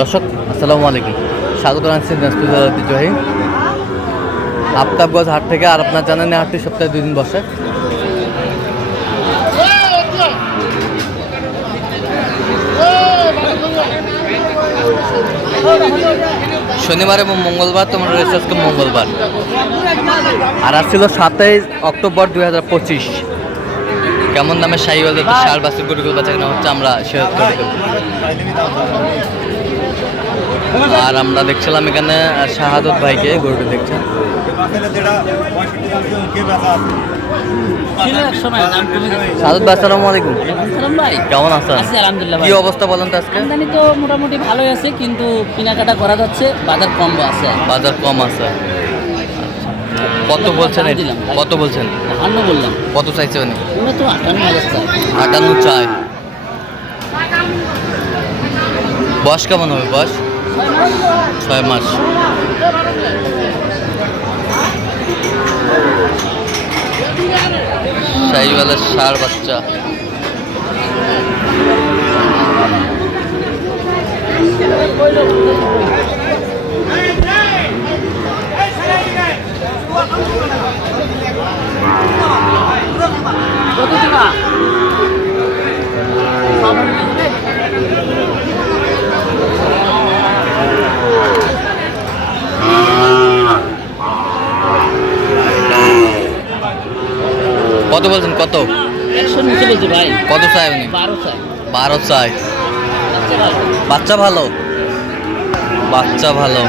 দর্শক, আসসালামু আলাইকুম। স্বাগত জানাচ্ছি ঐতিহ্যবাহী। আফতাবগঞ্জ হাট থেকে আর আপনার জানেন হাটটি সপ্তাহে দুই দিন বসে। শনিবার এবং মঙ্গলবার, তোমার রয়েছে আজকে মঙ্গলবার। আর আজ ছিল সাতাইশ অক্টোবর দুই হাজার পঁচিশ। কেমন দামে শাহী সার বাসের গরুগুলো কেনা হচ্ছে আমরা দেবো আর আমরা দেখছিলাম এখানে শাহাদত ভাইকে গরুটি দেখছেন? ভাই আসসালামু আলাইকুম। কেমন আছেন? আছি কি অবস্থা বলেন তো আজকে? আমদানি তো মোটামুটি ভালোই আছে কিন্তু কেনাকাটা করা যাচ্ছে বাজার কম আছে। বাজার কম আছে। কত বলছেন? কত বলছেন? আটান্ন বললাম। কত চাইছে উনি? ওরা তো আটান্ন হাজার আটান্ন চাই বয়স কেমন হবে বয়স? ছয় মাস। শাহিওয়ালের সার বাচ্চা টাকা কত বলছেন? কত? কত চাই উনি? বারো চাই। বাচ্চা ভালো? বাচ্চা ভালো।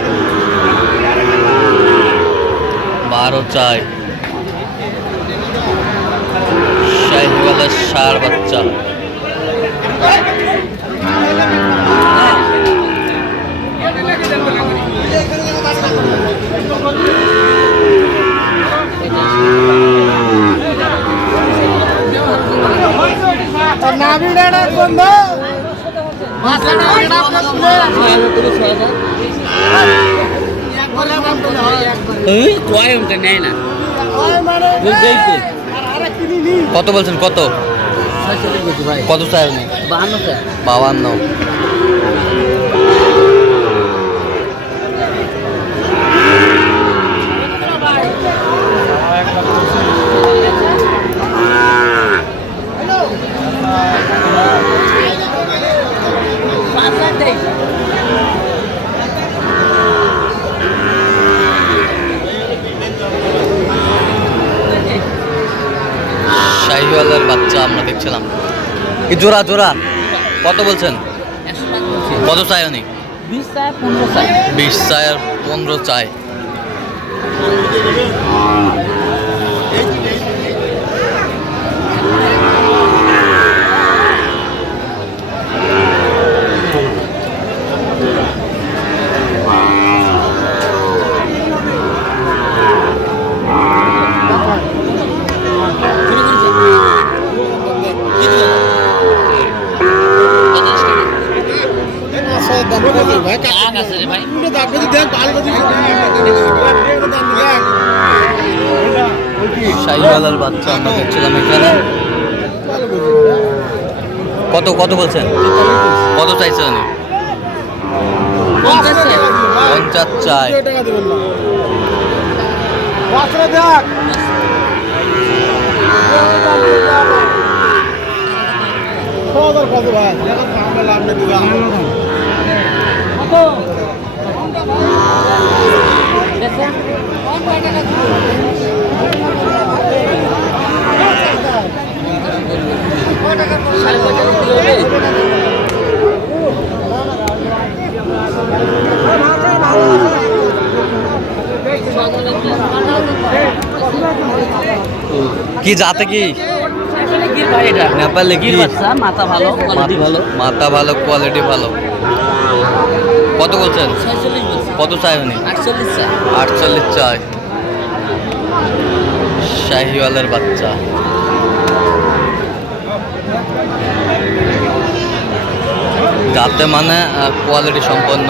বারো চাই। শাহিওয়ালের সার বাচ্চা। নেয় না। কত বলছেন কত? কত চাই বাহান্ন বাবান্ন শাহিওয়ালের বাচ্চা আমরা দেখছিলাম কি জোড়া জোড়া। কত বলছেন? কত চাই উনি? বিশ চায় পনেরো চাই। বিশ চায় আর পনেরো চাই। কাক আছে রে ভাই। শাহিওয়ালের বাচ্চা আমরা দেখছিলাম এখানে। কত কত বলছেন? কত চাইছেন পঞ্চাশ চাই? সাড়ে পঁয়তাল্লিশ কিলো হবে। কি জাতে কি? নেপালে কি? মাথা ভালো কোয়ালিটি ভালো মাথা ভালো কোয়ালিটি ভালো। কত বলছেন? কত চাই উনি? আটচল্লিশ চাই শাহিওয়ালের বাচ্চা। যাতে মানে কোয়ালিটি সম্পন্ন।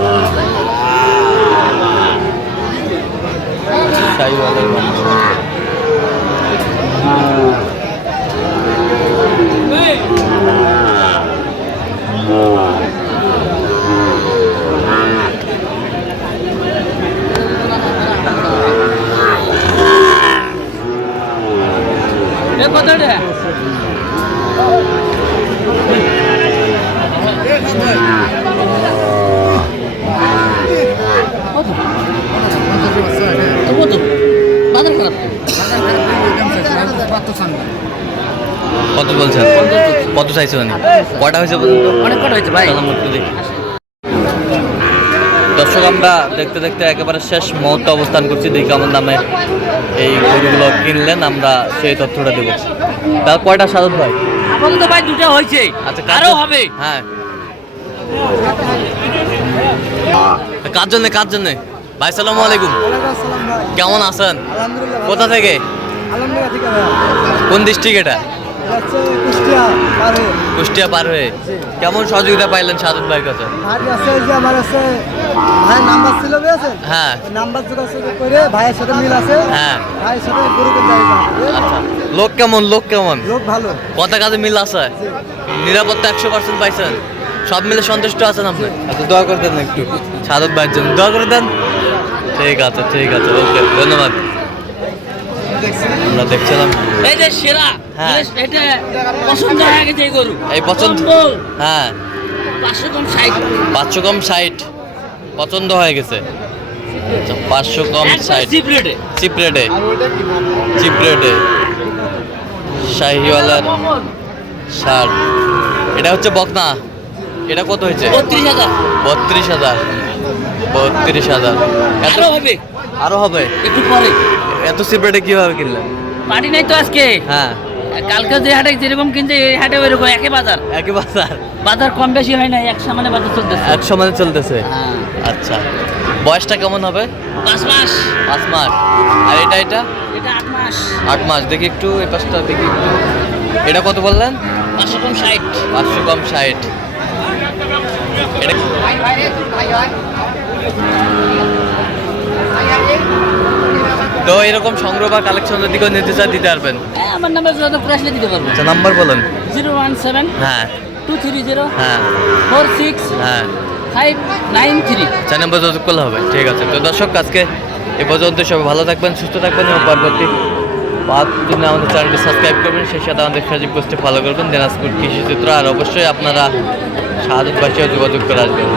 শাহিওয়ালের বাচ্চা খারাপ কত বলছেন? কত চাইছে উনি? কটা হয়েছে পর্যন্ত? অনেক কটা হয়েছে ভাই? একটু দেখি। দর্শক আমরা দেখতে দেখতে একেবারে শেষ মুহূর্তে অবস্থান করছি। দেখি কেমন দামে এই গরুগুলো কিনলেন আমরা সেই তথ্যটা দেবো। তার কয়টা সাদত ভাই? আপাতত ভাই দুটো হয়েছে। আচ্ছা আরও হবে। হ্যাঁ। কার জন্য কার জন্য? ভাই সালাম আলাইকুম। কেমন আছেন? কোথা থেকে? কোন ডিস্ট্রিক্ট এটা? কুষ্টিয়া পার হয়ে। কেমন সহযোগিতা পাইলেন সাদত ভাইয়ের কাছে? ভাইয়ের নাম্বার ছিল বুঝেছেন? হ্যাঁ। নাম্বার যোগাযোগ করে ভাইয়ের সাথে মিল আছে। হ্যাঁ। ভাইয়ের সাথে? আচ্ছা। লোক কেমন লোক কেমন? লোক ভালো। কথা কাজে মিল আছে? নিরাপত্তা একশো পার্সেন্ট পাইছেন। সব মিলে সন্তুষ্ট আছেন আপনি? আচ্ছা দোয়া করে দেন একটু। সাদত ভাইয়ের জন্য। দোয়া করে দেন। ঠিক আছে ঠিক আছে ওকে ধন্যবাদ। আমরা দেখছিলাম। এই যে সেরা হ্যাঁ। এটা পছন্দ হয়ে গেছে এই গরু। এই পছন্দ হ্যাঁ। পাঁচশো কম ষাট। পাঁচশো কম ষাট। পছন্দ হয়ে গেছে। আচ্ছা পাঁচশো কম ষাট। চিপ রেটে চিপ রেটে চিপ রেটে শাহিওয়ালার ষাট। এটা হচ্ছে বকনা। এটা কত হয়েছে? বত্রিশ হাজার। বত্রিশ হাজার। বত্রিশ হাজার। এত হবে? আরও হবে। একটু পরে। এত চিপ রেটে কীভাবে কিনলেন? পার্টি নাই তো আজকে। হ্যাঁ। কালকে যে হাটে যেরকম কিনছে এই হাটে ওইরকম একই বাজার। একই বাজার। বাজার কম বেশি হয় না এক সমানে বাজার চলতেছে। একশো মানে চলতেছে? হ্যাঁ। আচ্ছা। বয়সটা কেমন হবে? পাঁচ মাস। পাঁচ মাস। আর এটা এটা? এটা আট মাস। আট মাস। দেখি একটু এই পাশটা দেখি একটু। এটা কত বললেন? পাঁচশো কম ষাট। পাঁচশো কম ষাট। এটা তো এরকম সংগ্রহ বা কালেকশন যদি কেউ নিতে দিতে পারবেন। হ্যাঁ আমার নাম্বার যত প্রাইসলে দিতে পারব। আচ্ছা নাম্বার বলেন। জিরো ওয়ান সেভেন হ্যাঁ। টু থ্রি জিরো হ্যাঁ। ফোর সিক্স হ্যাঁ। ফাইভ নাইন থ্রি চার নম্বর যোগাযোগ করলে হবে। ঠিক আছে। তো দর্শক আজকে এ পর্যন্ত সবাই ভালো থাকবেন সুস্থ থাকবেন এবং পরবর্তী পাঁচ জন্য আমাদের চ্যানেলটি সাবস্ক্রাইব করবেন। সেই সাথে আমাদের ফেসবুক পোস্টে ফলো করবেন। দিনাজপুর কৃষি চিত্র। আর অবশ্যই আপনারা বাসীও যোগাযোগ করে আসবেন।